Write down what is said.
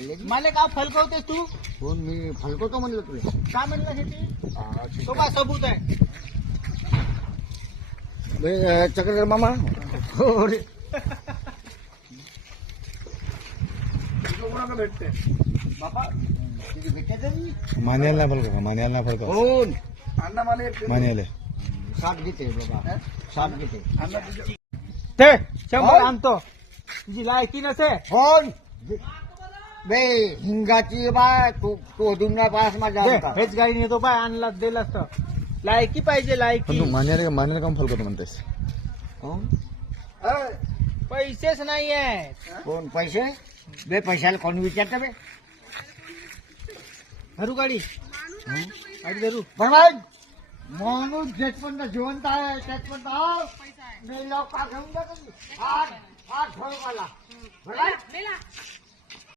मला का फलकवतेस तू? कोण मी फलकवतो म्हणलं तुला? का म्हणलं हे ते? तो काय सबूत आहे? चक्रधर मामा हो रे. भेटते बाबा तिथे भेटायचं मान्याला फलक मान्याला फलक कोण अण्णा मला एक मान्याला 60 घेते बाबा 60 घेते. ते 100 आणतो. तुझी लायकी नसे कोण बे हिंगाची बाय तो दुनिया पास माझा हेच गाडी नेतो बाय आणला दिला असतं. लायकी पाहिजे पण लायकी. तू मान्याला काम फलकतो म्हणतेस? कोण पैसेच नाहीये. कोण पैसे बे पैशाला कोण विचारतं बे? धरू गाडी गाडी धरू. पण माणूस जेथपर्यंत जिवंत आहे त्याचपर्यंत मी लोक का घेऊन जातो. 8 8 ठेव मला.